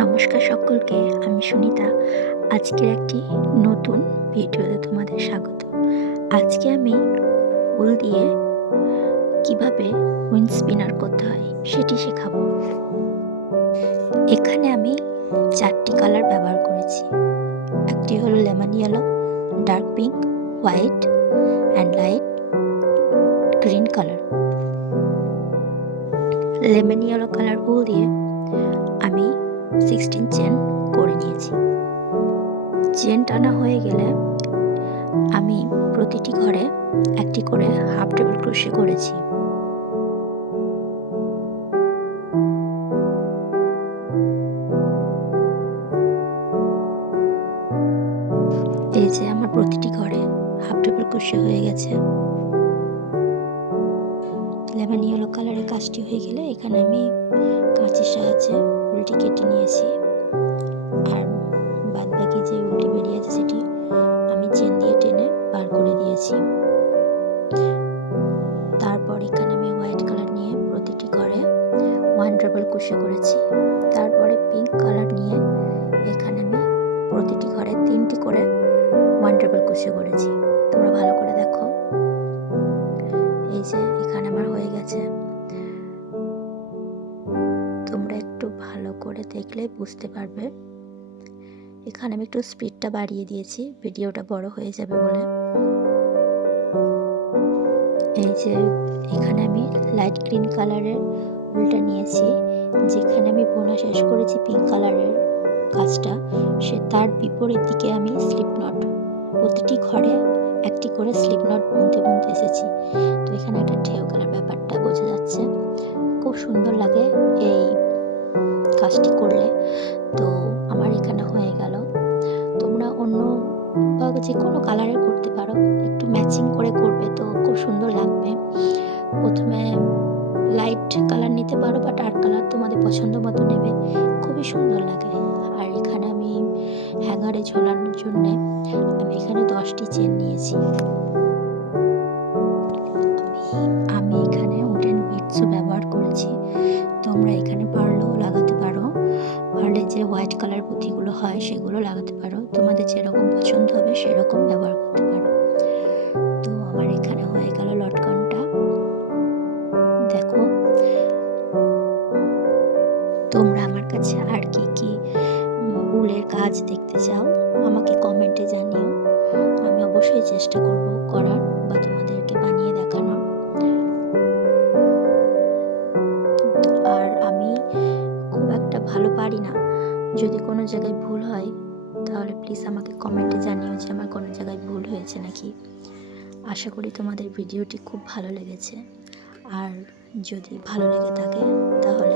নমস্কার সকলকে, আমি সুনিতা। আজকের একটি নতুন ভিডিওতে তোমাদের স্বাগত। আজকে আমি উল দিয়ে কিভাবে উইন্ড স্পিনার করতে হয় সেটি শেখাবো। এখানে আমি 4টি কালার ব্যবহার করেছি। একটি হলো lemon yellow, dark pink, white and light green colour. Lemon yellow colour wool দিয়ে আমি 16 চেন করে নিয়েছি। চেন টানা হয়ে গেলে আমি প্রতিটি ঘরে একটি করে হাফ ডাবল ক্রোশে করেছি। এই যে আমার প্রতিটি ঘরে হাফ ডাবল ক্রোশে হয়ে গেছে। লেমন ইয়েলো কালারের কাজটি হয়ে গেলে এখানে আমি কাঁচির সাহায্যে উলটি কেটে নিয়েছি, আর বাদ বাকি যে উলটি বেরিয়ে আছে সেটি আমি চেন দিয়ে টেনে বার করে দিয়েছি। তারপর এখানে আমি হোয়াইট কালার নিয়ে প্রতিটি ঘরে 1 ডাবল ক্রোশে করেছি। তারপরে পিঙ্ক কালার নিয়ে এখানে আমি প্রতিটি ঘরে 3টি করে 1 ডাবল ক্রোশে করেছি। তোমরা ভালো করে দেখো। এই যে এখানে আমার হয়ে গেছে। তোমরা একটু ভালো করে দেখলে বুঝতে পারবে। এখানে আমি একটু স্পিডটা বাড়িয়ে দিয়েছি, ভিডিওটা বড় হয়ে যাবে বলে। এই যে এখানে আমি লাইট গ্রিন কালারের উলটা নিয়েছি। যেখানে আমি বোনা শেষ করেছি পিঙ্ক কালারের কাজটা, সে তার বিপরীত দিকে আমি স্লিপ নট প্রতিটি ঘরে একটি করে স্লিপ নট বুনতে বুনতে এসেছি। তো এখানে একটা ঢেউ খেলার ব্যাপারটা বোঝা যাচ্ছে। খুব সুন্দর লাগে এই কাজটি করলে। তো আমার এখানে হয়ে গেল। তোমরা অন্য বা যে কোনো কালারের করতে পারো, একটু ম্যাচিং করে করবে তো খুব সুন্দর লাগবে। প্রথমে লাইট কালার নিতে পারো বা ডার্ক কালার তোমাদের পছন্দ মতো নেবে, খুবই সুন্দর লাগে। আর এখানে আমি হ্যাঙ্গারে ঝোলানোর জন্যে আমি এখানে 10টি চেন নিয়েছি। আমি এখানে উডেন বিটসও ব্যবহার করেছি। তোমরা এখানে পার্লও লাগাতে পারো, পার্লে যে হোয়াইট কালার পুঁতিগুলো হয় সেগুলো লাগাতে পারো। তোমাদের যেরকম পছন্দ হবে সেরকম ব্যবহার করতে পারো। তো আমার এখানে হয়ে গেল লটকনটা। দেখো, তোমরা আমার কাছে আর কি কি উলের কাজ দেখতে চাও আমাকে কমেন্টে জানিও। আমি অবশ্যই চেষ্টা করব করার বা তোমাদেরকে বানিয়ে দেখানোর। আর আমি খুব একটা ভালো পারি না, যদি কোনো জায়গায় ভুল হয় তাহলে প্লিজ আমাকে কমেন্টে জানিও যে আমার কোনো জায়গায় ভুল হয়েছে নাকি। আশা করি তোমাদের ভিডিওটি খুব ভালো লেগেছে। আর যদি ভালো লেগে থাকে তাহলে